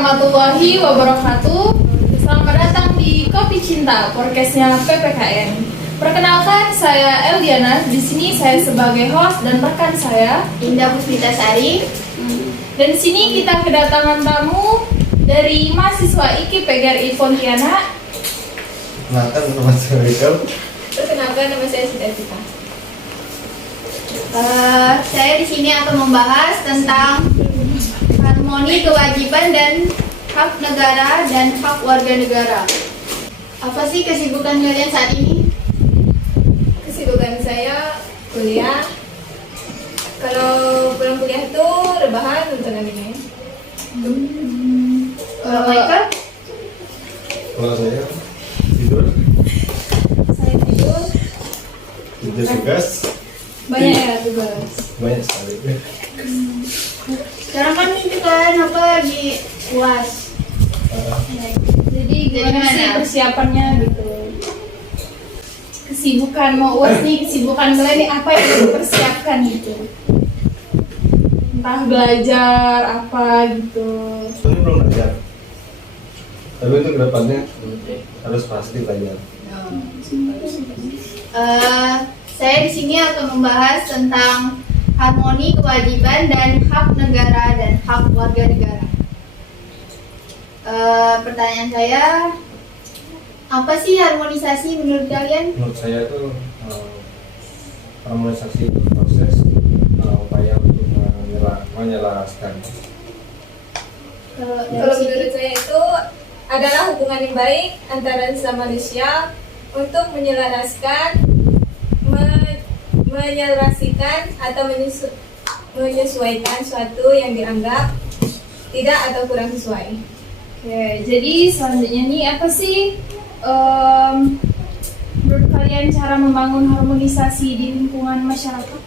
warahmatullahi wabarakatuh. Selamat datang di Kopi Cinta, podcastnya PPKN. Perkenalkan, saya Eldiana. Di sini saya sebagai host dan rekan saya Indah Puspitasari. Dan di sini kita kedatangan tamu dari mahasiswa IKIP PGRI Pontianak. Perkenalkan nama saya Rachel. Perkenalkan, nama saya Sita. Saya di sini akan membahas tentang harmoni kewajiban dan hak negara dan hak warga negara. Apa sih kesibukan kalian saat ini? Kesibukan saya kuliah. Kalau pulang kuliah itu rebahan nonton anime. Kalau Michael? Kalau saya tidur, Saya tidur. tugas Banyak ya tugas. banyak sekali. Sekarang kan ini kan apa di UAS. Jadi Jadi gimana sih gimana? persiapannya gitu? Kesibukan mau UAS nih, kesibukan kalian nih apa yang dipersiapkan gitu? Entah belajar apa gitu. Ini belum belajar, tapi untuk kedepannya harus pasti belajar. Saya di sini akan membahas tentang harmoni kewajiban dan hak negara dan hak warga negara. Pertanyaan saya, apa sih harmonisasi menurut kalian? Menurut saya itu harmonisasi itu proses upaya untuk menyelaraskan. Kalau Kalau menurut saya itu adalah hubungan yang baik antara sesama manusia untuk menyelaraskan atau menyesuaikan suatu yang dianggap tidak atau kurang sesuai. Oke, jadi selanjutnya nih apa sih menurut kalian cara membangun harmonisasi di lingkungan masyarakat?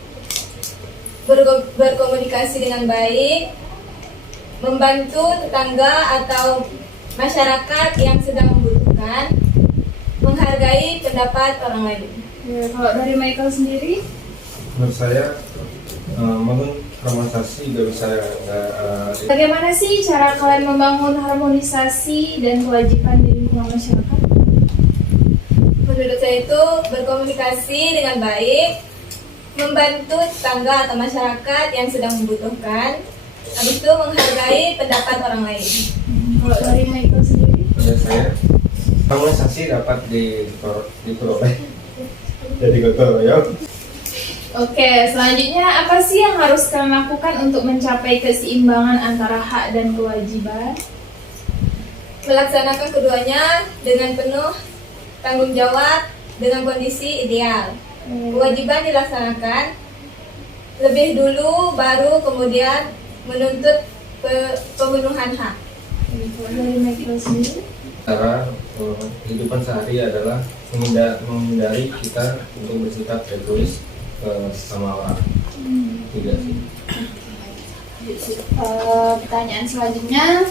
Berkomunikasi dengan baik, membantu tetangga atau masyarakat yang sedang membutuhkan, menghargai pendapat orang lain. Ya, kalau dari Michael sendiri? Menurut saya membangun harmonisasi juga bisa Bagaimana sih cara kalian membangun harmonisasi dan kewajiban di lingkungan masyarakat? Menurut saya itu berkomunikasi dengan baik, membantu tetangga atau masyarakat yang sedang membutuhkan, habis itu menghargai pendapat orang lain. Kalau dari Michael sendiri? menurut saya harmonisasi dapat diperoleh jadi gotong royong. Oke, selanjutnya apa sih yang harus kalian lakukan untuk mencapai keseimbangan antara hak dan kewajiban? Melaksanakan keduanya dengan penuh tanggung jawab dengan kondisi ideal. Kewajiban dilaksanakan lebih dulu, baru kemudian menuntut pemenuhan hak. Kalau dari Michael sendiri? Cara kehidupan sehari adalah menghindari kita untuk bersikap egois ke sesama orang. Tidak sih. Pertanyaan selanjutnya,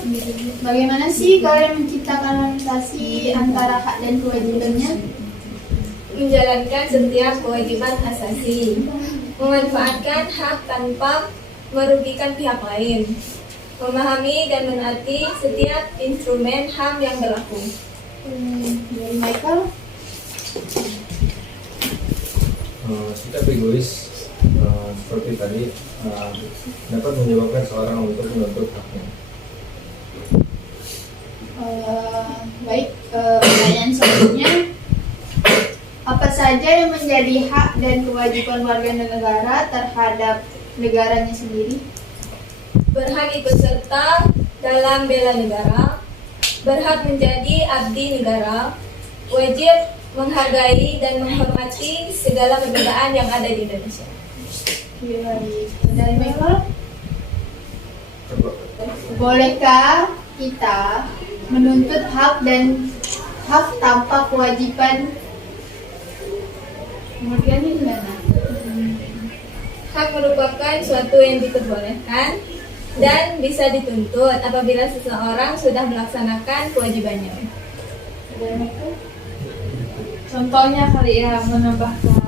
bagaimana sih kalian menciptakan harmonisasi antara hak dan kewajibannya? Menjalankan setiap kewajiban asasi, memanfaatkan hak tanpa merugikan pihak lain, memahami dan menaati setiap instrumen HAM yang berlaku. Dari Michael? Sikap egois seperti tadi dapat menyebabkan seorang untuk menuntut haknya. Baik, pertanyaan selanjutnya, apa saja yang menjadi hak dan kewajiban warga negara terhadap negaranya sendiri? Berhak ikut serta dalam bela negara, berhak menjadi abdi negara, wajib menghargai dan menghormati segala perbedaan yang ada di Indonesia. Dari Michael, bolehkah kita menuntut hak dan hak tanpa kewajiban? Kemudian ini gimana? Hak merupakan suatu yang diperbolehkan dan bisa dituntut apabila seseorang sudah melaksanakan kewajibannya. Dari Michael? Contohnya kali ya, menambahkan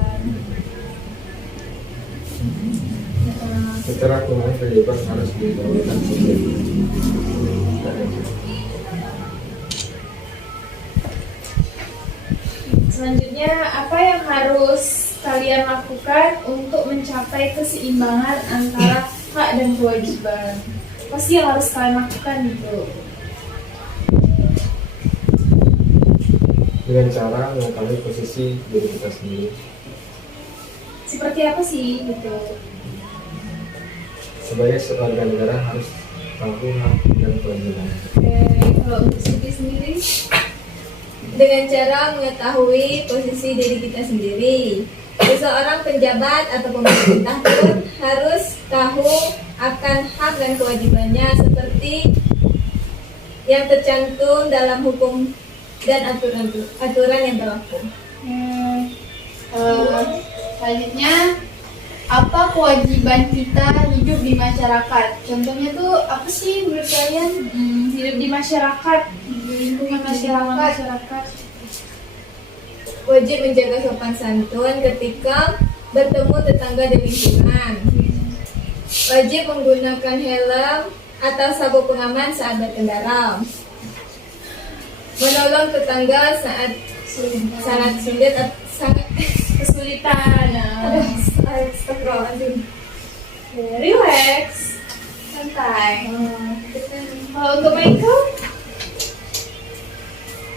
Secara kewajiban harus didahulukan sendiri. Selanjutnya, apa yang harus kalian lakukan untuk mencapai keseimbangan antara hak dan kewajiban? Apa sih yang harus kalian lakukan gitu? Dengan cara mengetahui posisi diri kita sendiri. Seperti apa sih gitu? Sebagai warga negara harus tahu hak dan kewajiban. Oke, kalau untuk Siti sendiri, Dengan cara mengetahui posisi diri kita sendiri. Seseorang penjabat atau pemerintah pun harus tahu akan hak dan kewajibannya seperti yang tercantum dalam hukum dan aturan yang berlaku. Selanjutnya, apa kewajiban kita hidup di masyarakat? Contohnya tuh apa sih menurut kalian? hidup di masyarakat, Di lingkungan masyarakat. masyarakat. Wajib menjaga sopan santun ketika bertemu tetangga di lingkungan. Wajib menggunakan helm atau sabuk pengaman saat berkendara. Menolong tetangga saat sangat sulit sangat kesulitan. Nah, Astagfirullahaladzim. relax, santai. Kalau untuk Michael,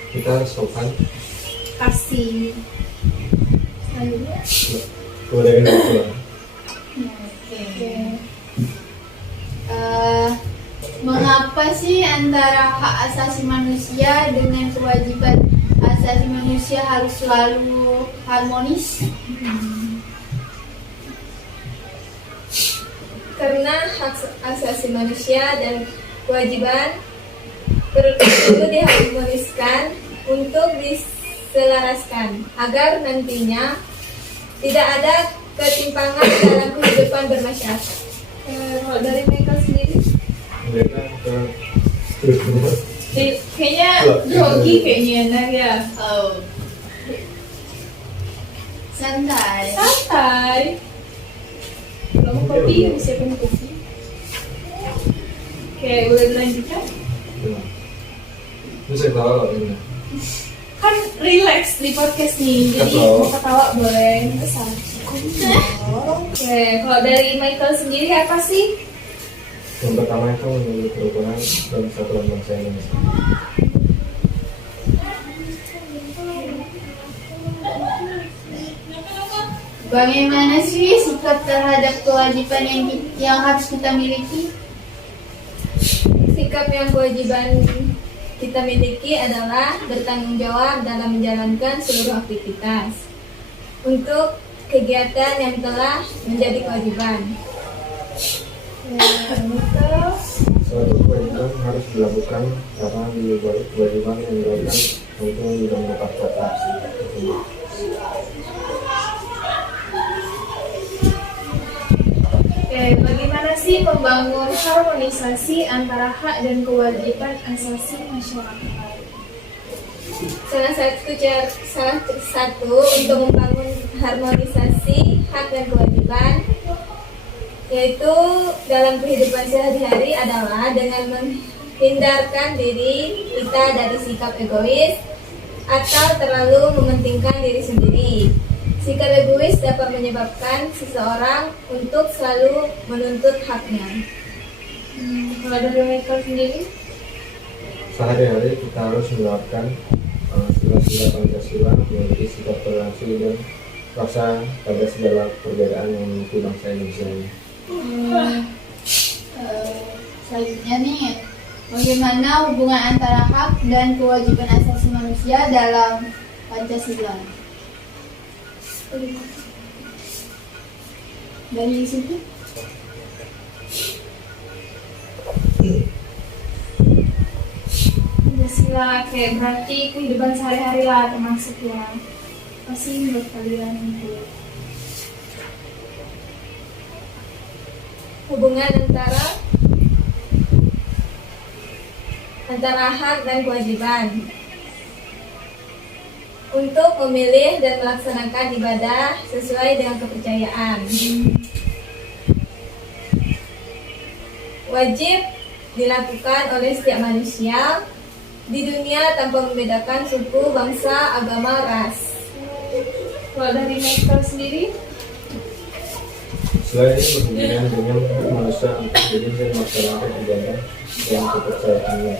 Kita harus sopan kasih. Selanjutnya, kepada orang. Oke. Mengapa sih antara hak asasi manusia dengan kewajiban asasi manusia harus selalu harmonis? Karena hak asasi manusia dan kewajiban perlu diharmoniskan untuk diselaraskan agar nantinya tidak ada ketimpangan dalam kehidupan bermasyarakat. kalau dari Michael sendiri, Mereka kayaknya grogi kayaknya Nar ya. Oh. Santai. Santai. Kalau mau kopi, bisa siapin kopi. Oke, boleh dilanjutkan? Bisa tahu ini. Kan relax di podcast nih, jadi Betul. mau ketawa boleh. Kesal. Oke, kalau dari Michael sendiri apa sih? Yang pertama itu menjadi kerukunan dan kesatuan bangsa Indonesia. Bagaimana sih sikap terhadap kewajiban yang harus kita miliki? Sikap yang kewajiban kita miliki adalah bertanggung jawab dalam menjalankan seluruh aktivitas untuk kegiatan yang telah menjadi kewajiban. Suatu kewajiban harus dilakukan karena di balik kewajiban yang dilakukan untuk tidak mendapat kata. Oke, bagaimana sih membangun harmonisasi antara hak dan kewajiban asasi masyarakat? Salah satu untuk membangun harmonisasi hak dan kewajiban yaitu dalam kehidupan sehari-hari adalah dengan menghindarkan diri kita dari sikap egois atau terlalu mementingkan diri sendiri. Sikap egois dapat menyebabkan seseorang untuk selalu menuntut haknya. Kalau dari Michael sendiri? Sehari-hari kita harus menerapkan sila-sila Pancasila, memiliki sikap toleransi dan rasa pada segala perbedaan yang memiliki bangsa Indonesia ini. Selanjutnya nih, bagaimana hubungan antara hak dan kewajiban asasi manusia dalam Pancasila? Dari situ? Pancasila kayak berarti kehidupan sehari-hari lah termasuk ya. Apa sih menurut kalian itu? Hubungan antara hak dan kewajiban untuk memilih dan melaksanakan ibadah sesuai dengan kepercayaan. Wajib dilakukan oleh setiap manusia di dunia tanpa membedakan suku, bangsa, agama, ras. Kalau dari Michael sendiri, Selain berhubungan dengan manusia untuk diri dan masyarakat ibadah dan kepercayaannya.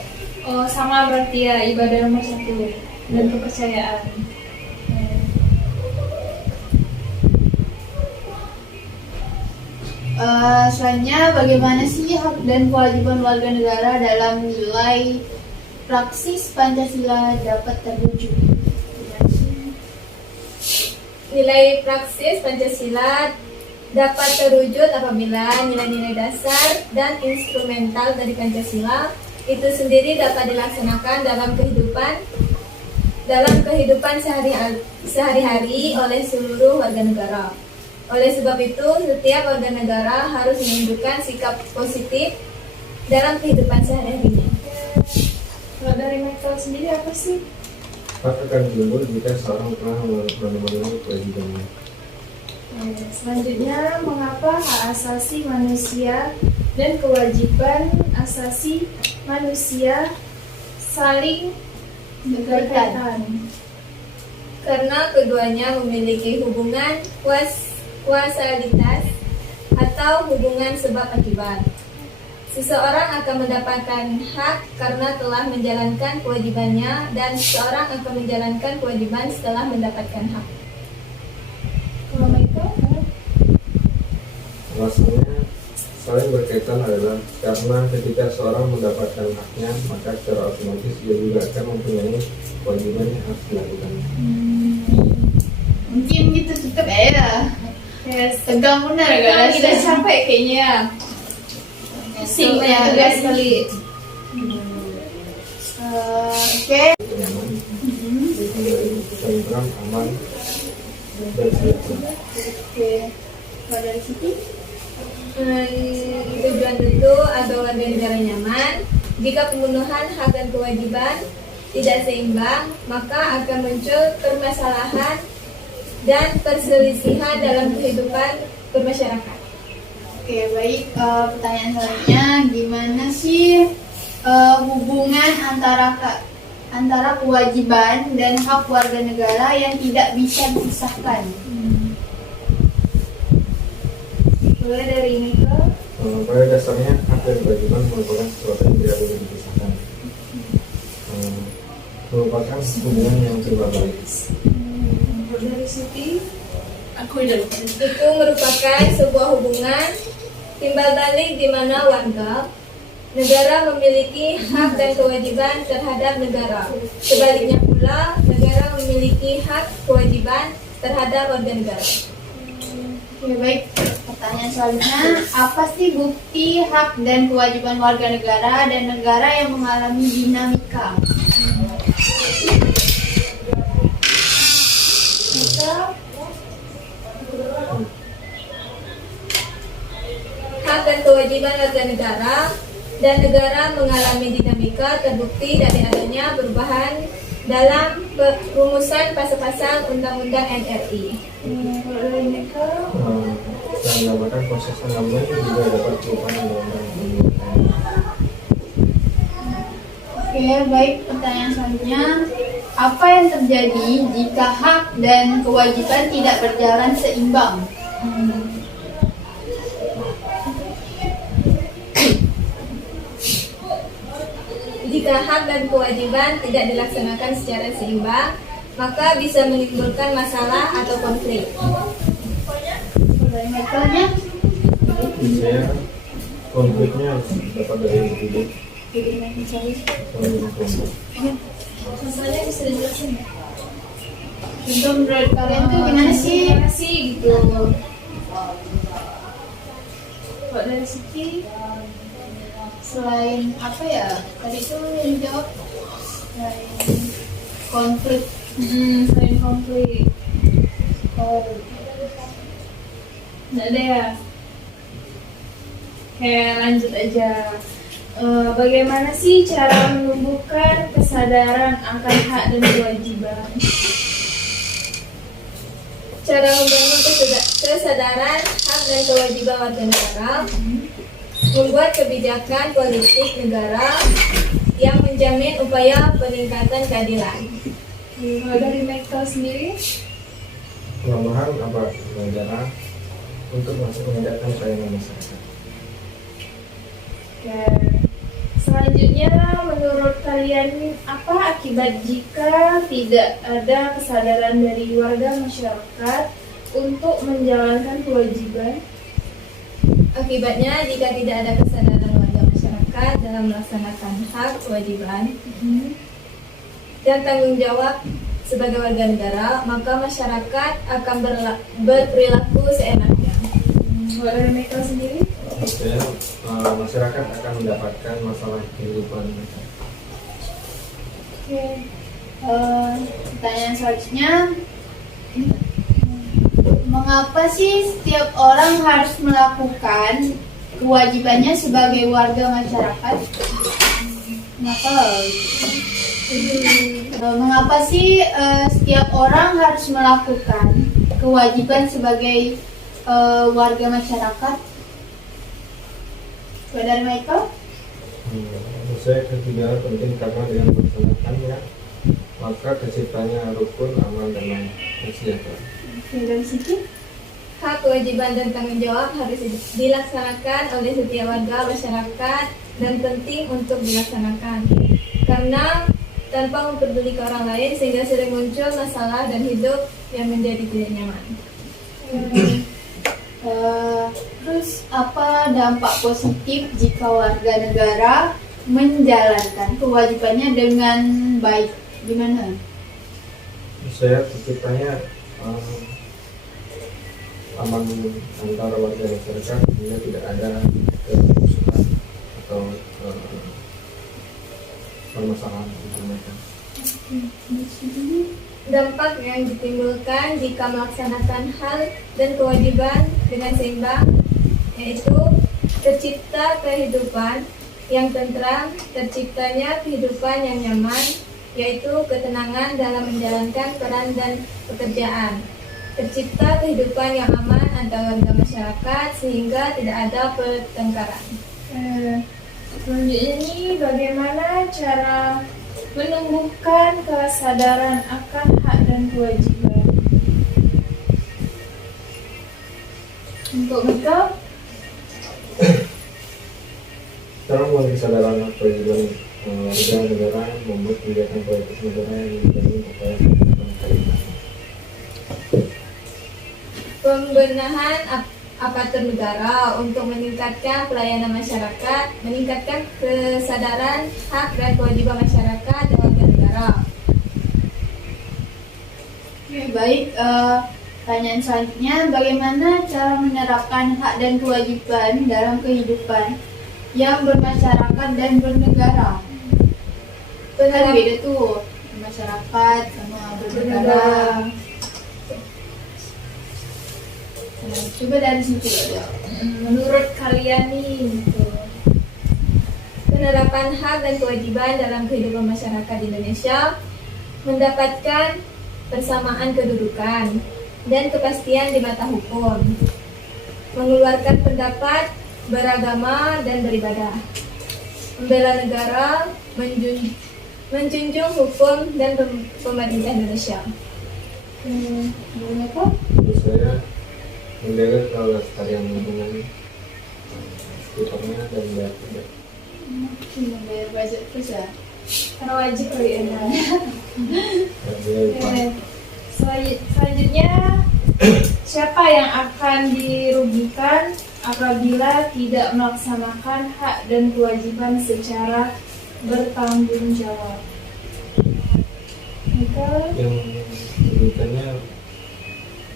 oh sama berarti ya, ibadah nomor 1 dan kepercayaan. Selanjutnya, bagaimana sih hak dan kewajiban warga negara dalam nilai praksis Pancasila dapat terwujud? Nilai praksis Pancasila dapat terwujud apabila nilai-nilai dasar dan instrumental dari Pancasila itu sendiri dapat dilaksanakan dalam kehidupan sehari-hari oleh seluruh warga negara. Oleh sebab itu, setiap warga negara harus menunjukkan sikap positif dalam kehidupan sehari-harinya. Kalau dari Michael sendiri apa sih? Hak akan timbul jika seorang telah memenuhi kewajibannya. Selanjutnya, mengapa hak asasi manusia dan kewajiban asasi manusia saling berkaitan? Karena keduanya memiliki hubungan kausalitas atau hubungan sebab akibat. Seseorang akan mendapatkan hak karena telah menjalankan kewajibannya, dan seseorang akan menjalankan kewajiban setelah mendapatkan hak. Kalau Michael, Alasannya saling berkaitan adalah karena ketika seorang mendapatkan haknya, maka secara otomatis dia juga akan mempunyai kewajiban yang harus dilakukannya. Mungkin gitu cukup ya. yes. Tegang benar Karena gak? kita capek kayaknya ya. Pusing banyak tugas sekali. Oke. Nyaman, tentram, aman, dan sejahtera. Oke. Kalau dari Siti? Tujuan itu agar warga negara nyaman. Jika pembunuhan hak dan kewajiban tidak seimbang, maka akan muncul permasalahan dan perselisihan dalam kehidupan bermasyarakat. Oke, baik. Pertanyaan selanjutnya, gimana sih hubungan antara kewajiban dan hak warga negara yang tidak bisa dipisahkan? Mulai dari Michael. Pada dasarnya hak dan kewajiban merupakan sesuatu yang tidak boleh dipisahkan. Merupakan hubungan yang terbalik. Dari Siti. Itu merupakan sebuah hubungan timbal balik di mana warga negara memiliki hak dan kewajiban terhadap negara. Sebaliknya pula, negara memiliki hak kewajiban terhadap warga negara. Oke, baik. Pertanyaan selanjutnya, apa sih bukti hak dan kewajiban warga negara dan negara yang mengalami dinamika? Hak dan kewajiban warga negara dan negara mengalami dinamika terbukti dari adanya perubahan dalam rumusan pasal-pasal Undang-Undang NRI. Kalau dari Michael. Selain menggambarkan proses pengambilan juga dapat perubahan undang-undang. Oke, baik. Pertanyaan selanjutnya, apa yang terjadi jika hak dan kewajiban tidak berjalan seimbang? Jika hak dan kewajiban tidak dilaksanakan secara seimbang, maka bisa menimbulkan masalah atau konflik. Dari Michaelnya? Biasanya konfliknya harus dapat dari individu kelompok. Misalnya bisa dijelasin. Contoh menurut kalian tuh gimana sih? Gimana sih gitu. Kalau dari Siti. Selain apa ya? Tadi tuh yang jawab selain konflik. Selain konflik. Nggak ada ya? Oke, lanjut aja. Bagaimana sih cara menumbuhkan kesadaran akan hak dan kewajiban? Cara membangun kesadaran hak dan kewajiban warga negara membuat kebijakan politik negara yang menjamin upaya peningkatan keadilan. Kalau dari Michael sendiri, Penambahan aparat negara untuk masuk meningkatkan pelayanan masyarakat. oke. Selanjutnya, menurut kalian apa akibat jika tidak ada kesadaran dari warga masyarakat untuk menjalankan kewajiban? Akibatnya, jika tidak ada kesadaran warga masyarakat dalam melaksanakan hak, kewajiban, dan tanggung jawab sebagai warga negara, maka masyarakat akan berperilaku seenaknya. Kalau dari Michael sendiri, Artinya masyarakat akan mendapatkan masalah kehidupan mereka. oke. Pertanyaan selanjutnya, mengapa sih setiap orang harus melakukan kewajibannya sebagai warga masyarakat? Mengapa sih setiap orang harus melakukan kewajiban sebagai warga masyarakat? Dari Michael? Menurut saya ketiga penting karena dengan melaksanakannya maka terciptanya rukun, aman, damai, dan sejahtera. Dari Siti? Hak, kewajiban, dan tanggung jawab harus dilaksanakan oleh setiap warga masyarakat dan penting untuk dilaksanakan. Karena tanpa memperduli ke orang lain sehingga sering muncul masalah dan hidup yang menjadi tidak nyaman. Terus apa dampak positif jika warga negara menjalankan kewajibannya dengan baik? Gimana? Menurut saya terciptanya aman antara warga masyarakat sehingga tidak ada kerusuhan atau permasalahan antara mereka. Dampak yang ditimbulkan jika melaksanakan hal dan kewajiban dengan seimbang, yaitu tercipta kehidupan yang tentram, terciptanya kehidupan yang nyaman, yaitu ketenangan dalam menjalankan peran dan pekerjaan, tercipta kehidupan yang aman antara warga masyarakat sehingga tidak ada pertengkaran. Selanjutnya ini bagaimana cara menumbuhkan kesadaran akan hak dan kewajiban? Untuk Michael, Cara membuat kesadaran kewajiban warga negara membuat kegiatan politik negara yang menjamin upaya peningkatan keadilan. Pembenahan aparatur negara untuk meningkatkan pelayanan masyarakat, meningkatkan kesadaran hak dan kewajiban masyarakat dan warga negara. Oke, baik. Pertanyaan selanjutnya, bagaimana cara menerapkan hak dan kewajiban dalam kehidupan yang bermasyarakat dan bernegara? Kan beda tuh, masyarakat sama bernegara. Nah, coba dari situ ya. menurut kalian nih, gitu. Penerapan hak dan kewajiban dalam kehidupan masyarakat di Indonesia mendapatkan persamaan kedudukan dan kepastian di mata hukum, mengeluarkan pendapat, beragama, dan beribadah, membela negara, menjunjung hukum dan pemerintah Indonesia. Gimana kok? Menurut saya menjaga kelestarian lingkungan sekitarnya dan bayar pajak. Bayar pajak terus ya. Karena wajib kali ya. Dan biaya upah. Selanjutnya, siapa yang akan dirugikan apabila tidak melaksanakan hak dan kewajiban secara bertanggung jawab? Michael? Yang merugikannya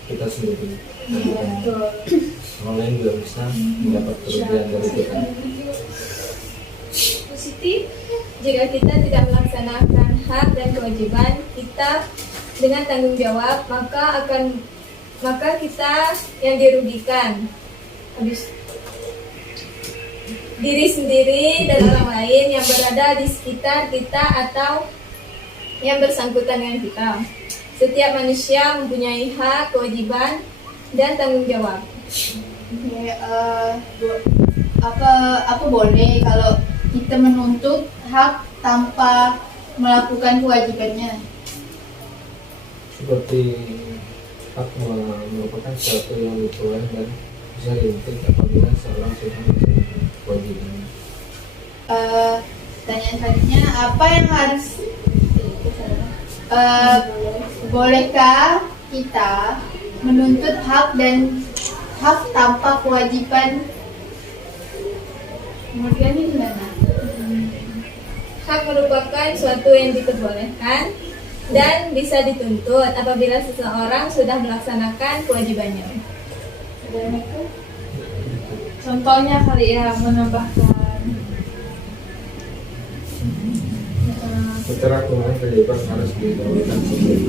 kita sendiri. Betul. Orang lain juga bisa mendapat kerugian dari kita. Positif? Jika kita tidak melaksanakan hak dan kewajiban kita dengan tanggung jawab, maka kita yang dirugikan. Habis diri sendiri dan orang lain yang berada di sekitar kita atau yang bersangkutan dengan kita. Setiap manusia mempunyai hak, kewajiban, dan tanggung jawab. Oke, apa boleh kalau kita menuntut hak tanpa melakukan kewajibannya? Seperti hak merupakan sesuatu yang diperoleh dan bisa diintip apabila seorang sudah melaksanakan kewajibannya. Pertanyaan selanjutnya, apa yang harus bolehkah kita menuntut hak dan hak tanpa kewajiban? Kemudian ini gimana? Hak merupakan suatu yang diperbolehkan dan bisa dituntut apabila seseorang sudah melaksanakan kewajibannya. Contohnya kali ya, menambahkan Secara kewenangan kewajiban harus didahulukan sebelum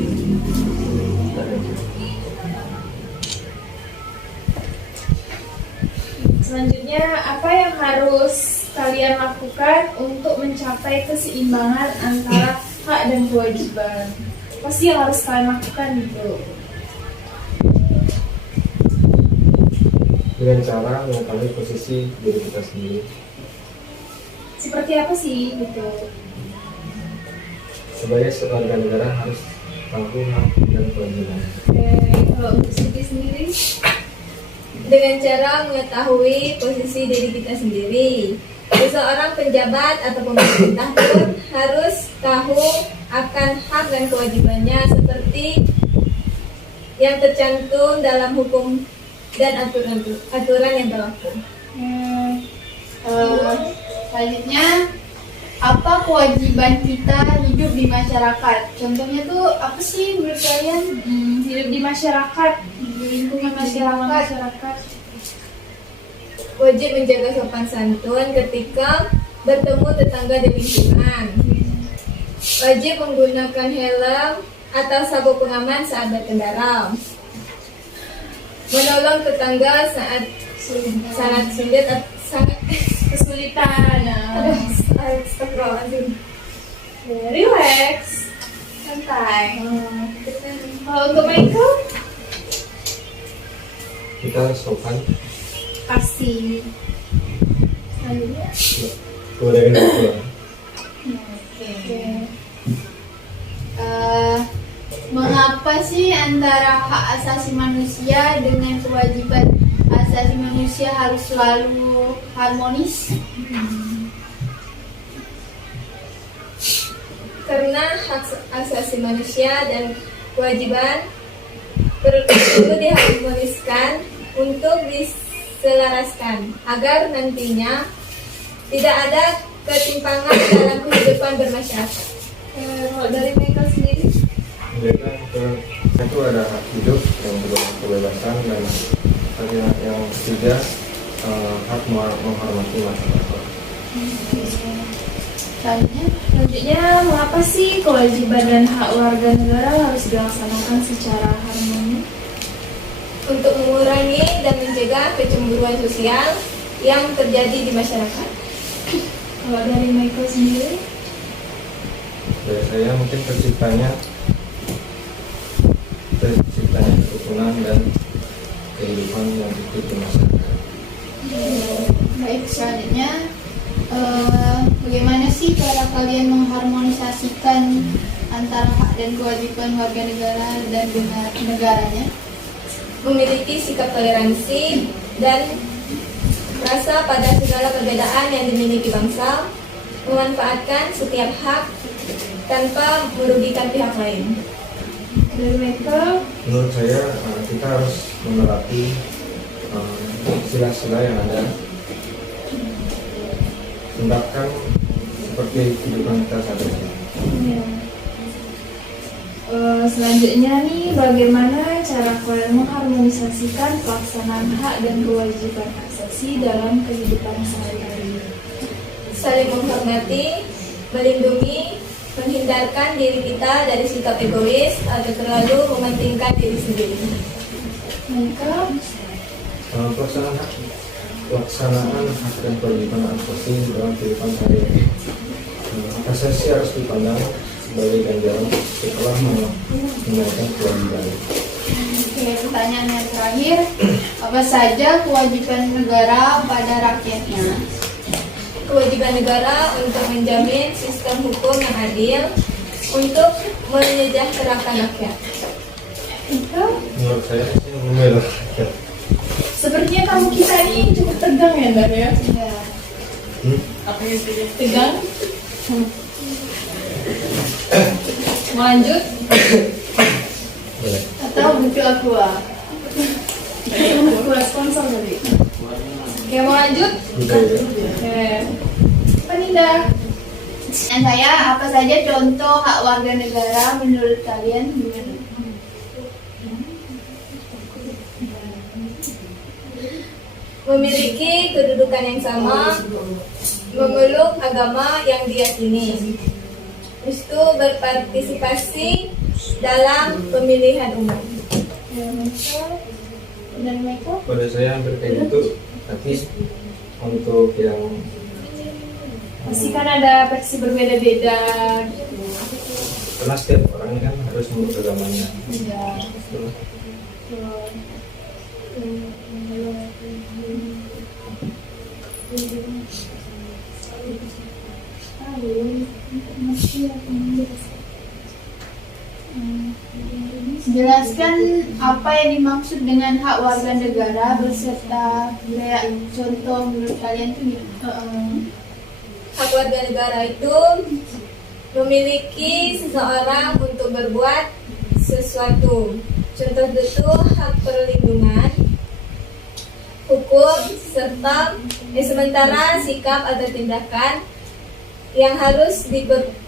selanjutnya, apa yang harus kalian lakukan untuk mencapai keseimbangan antara hak dan kewajiban? Apa sih yang harus kalian lakukan gitu? dengan cara mengetahui posisi diri kita sendiri. Seperti apa sih gitu? Sebagai warga negara harus tahu hak dan kewajiban. Kalau untuk Siti sendiri, Dengan cara mengetahui posisi diri kita sendiri. Seseorang penjabat atau pemerintah pun harus tahu akan hak dan kewajibannya seperti yang tercantum dalam hukum dan aturan yang berlaku. Selanjutnya, apa kewajiban kita hidup di masyarakat? Contohnya tuh apa sih menurut kalian? hidup di masyarakat, Di lingkungan lingkungan masyarakat. masyarakat. Wajib menjaga sopan santun ketika bertemu tetangga di lingkungan. Wajib menggunakan helm atau sabuk pengaman saat berkendara. Menolong tetangga saat sulit sangat Kesulitan. astagfirullahaladzim. Relax, santai. Kalau untuk Michael, Kita harus sopan pasti. Selanjutnya, kepada yang tua. oke. Mengapa sih antara hak asasi manusia dengan kewajiban asasi manusia harus selalu harmonis? Karena hak asasi manusia dan kewajiban perlu diharmoniskan untuk diselaraskan agar nantinya tidak ada ketimpangan dalam kehidupan bermasyarakat. Kalau dari Michael sendiri, Mereka itu ada hak hidup yang kebebasan dan yang ketiga hak menghormati masyarakat. selanjutnya, mengapa sih kewajiban dan hak warga negara harus dilaksanakan secara harmoni? Untuk mengurangi dan mencegah kecemburuan sosial yang terjadi di masyarakat. Kalau dari Michael sendiri, Dari saya mungkin terciptanya kerukunan dan kehidupan yang hidup di masyarakat. Baik, selanjutnya bagaimana sih cara kalian mengharmonisasikan antara hak dan kewajiban warga negara dan dengan negaranya? Memiliki sikap toleransi dan rasa pada segala perbedaan yang dimiliki bangsa, memanfaatkan setiap hak tanpa merugikan pihak lain. dari Michael, Menurut saya kita harus menerapkan sila-sila yang ada, tindakan seperti kehidupan kita saat ini. ya. Selanjutnya nih, bagaimana cara kalian mengharmonisasikan pelaksanaan hak dan kewajiban asasi dalam kehidupan sehari-hari? Saling menghormati, melindungi, menghindarkan diri kita dari sikap egois atau terlalu mementingkan diri sendiri. Michael, Pelaksanaan hak dan kewajiban asasi dalam kehidupan sehari-hari. Asasi harus dipandang sebagai ganjaran setelah menunaikan kewajiban. Oke, pertanyaan yang terakhir, Apa saja kewajiban negara pada rakyatnya? Kewajiban negara untuk menjamin sistem hukum yang adil untuk menyejahterakan rakyat. Menurut saya sih membela rakyat. Sepertinya kamu kita ini cukup tegang ya, Ndar ya? Ya. Apa yang tegang? Mau lanjut? Boleh. Atau buku aqua? Aku sponsor tadi. Oke, mau lanjut? Udah ya. Oke. Apa nih, Ndar? Dan saya, apa saja contoh hak warga negara menurut kalian gimana? Memiliki kedudukan yang sama, memeluk agama yang diyakini, itu berpartisipasi dalam pemilihan umum. Dan mereka? Pada saya hampir kayak gitu, tapi untuk yang Pasti kan ada versi berbeda-beda gitu. karena setiap orang kan harus menurut agamanya. Ya. Terus, Jelaskan apa yang dimaksud dengan hak warga negara beserta kayak contoh menurut kalian tuh gimana? Hak warga negara itu memiliki seseorang untuk berbuat sesuatu. Contoh itu hak perlindungan, hukum, serta sementara sikap atau tindakan yang harus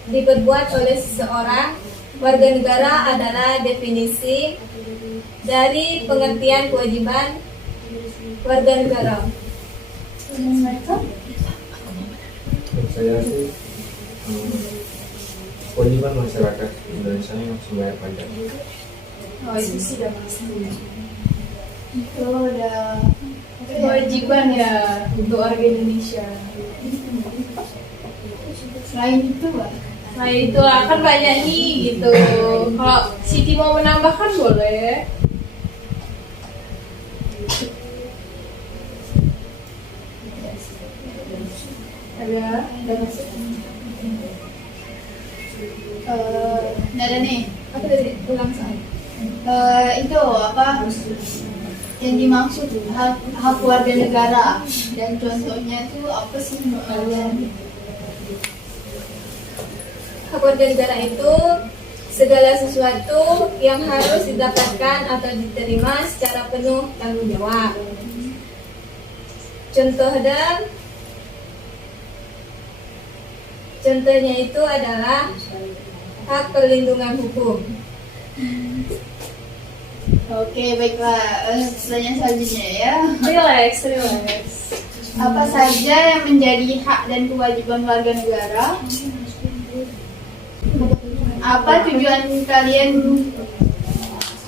diperbuat oleh seseorang. Warga negara adalah definisi dari pengertian kewajiban warga negara. menurut saya sih kewajiban masyarakat Indonesia yang harus membayar pajak. Oh, itu sih udah pasti. Itu udah Kewajiban ya untuk warga Indonesia. selain itu Mbak. Nah itu kan banyak nih gitu. Kalau Siti mau menambahkan boleh. Ada masuk. Nggak ada nih. Apa tadi? Ulang soal. Itu apa yang dimaksud hak warga negara dan contohnya itu apa sih menurut kalian? Hak warga negara itu segala sesuatu yang harus didapatkan atau diterima secara penuh tanggung jawab. Contohnya itu adalah hak perlindungan hukum. Oke, baiklah. Pertanyaan selanjutnya ya. Relax. Apa saja yang menjadi hak dan kewajiban warga negara? Apa tujuan kalian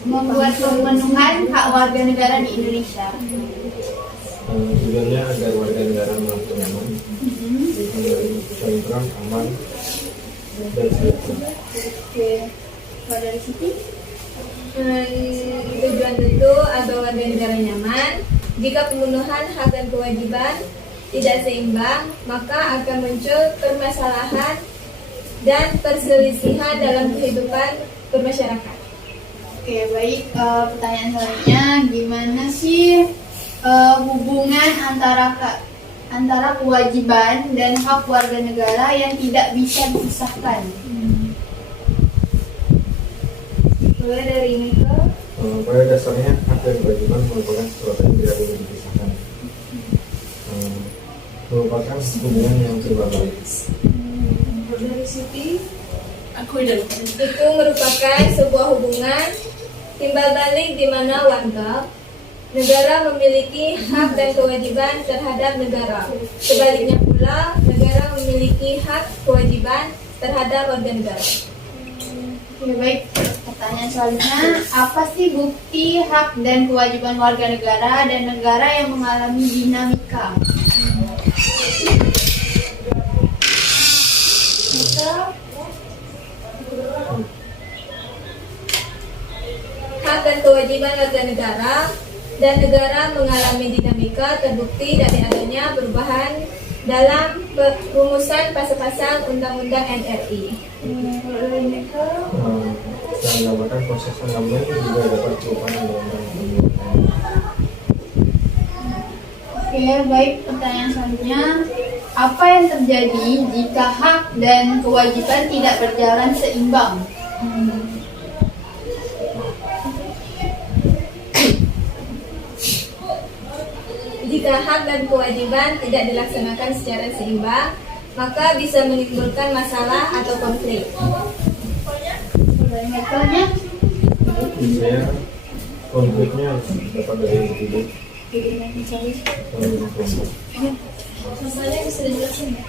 membuat pemenuhan hak warga negara di Indonesia? Tujuannya agar warga negara merasa nyaman, tentram, aman, dan sejahtera. Oke, Mbak dari Siti? Tujuan itu agar warga negara nyaman. Jika pemenuhan hak dan kewajiban tidak seimbang, maka akan muncul permasalahan dan perselisihan dalam kehidupan bermasyarakat. Oke, baik. Pertanyaan selanjutnya, gimana sih hubungan antara kewajiban dan hak warga negara yang tidak bisa dipisahkan? Mulai dari Nika. Pada dasarnya hak dan kewajiban merupakan sesuatu yang tidak boleh dipisahkan. Merupakan hubungan yang terbalik. Dari Siti, aku udah lupa. Itu merupakan sebuah hubungan timbal balik di mana warga negara memiliki hak dan kewajiban terhadap negara. Sebaliknya pula, negara memiliki hak kewajiban terhadap warga negara. Oke, baik. Pertanyaan selanjutnya, apa sih bukti hak dan kewajiban warga negara dan negara yang mengalami dinamika? Hak dan kewajiban warga negara dan negara mengalami dinamika terbukti dari adanya perubahan dalam rumusan pasal-pasal Undang-Undang NRI. Bisa menggambarkan proses pengambilan juga dapat perubahan undang-undang. Oke, baik. Pertanyaan selanjutnya, apa yang terjadi jika hak dan kewajiban tidak berjalan seimbang? Jika hak dan kewajiban tidak dilaksanakan secara seimbang, maka bisa menimbulkan masalah atau konflik. Metodenya? Biasanya konfliknya dapat dari individu. Masalahnya bisa dijelasin nggak?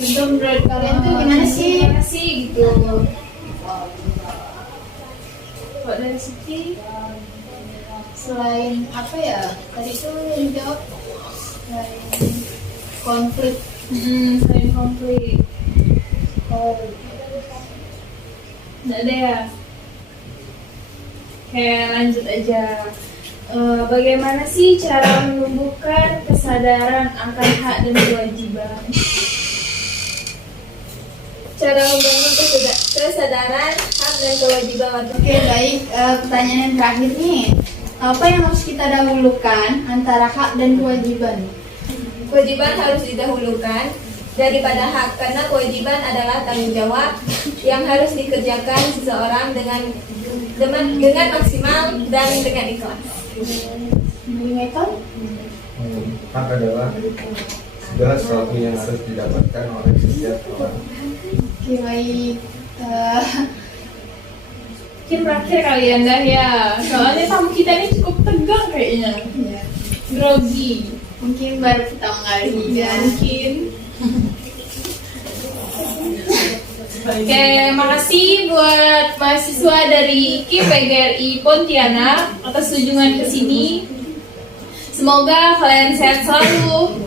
Itu menurut kalian tuh gimana sih? Gimana sih gitu? Kok dari Siti? Selain apa ya? Tadi tuh yang jawab selain konflik. Selain konflik. Nggak ada ya? Oke, lanjut aja. Bagaimana sih cara menumbuhkan kesadaran akan hak dan kewajiban? Cara membangun kesadaran hak dan kewajiban warga. Oke, baik. Pertanyaan yang terakhir nih. Apa yang harus kita dahulukan antara hak dan kewajiban? Kewajiban harus didahulukan daripada hak karena kewajiban adalah tanggung jawab yang harus dikerjakan seseorang dengan maksimal dan dengan ikhlas. Metode? Hak adalah segala sesuatu yang harus didapatkan oleh setiap orang. Oke, baik. Mungkin terakhir kali ya, Ndah ya. Soalnya tamu kita ini cukup tegang kayaknya. Ya. Grogi. Mungkin baru pertama kali kan. Mungkin. Oke, makasih buat mahasiswa dari IKIP PGRI Pontianak atas kunjungan ke sini. Semoga kalian sehat selalu.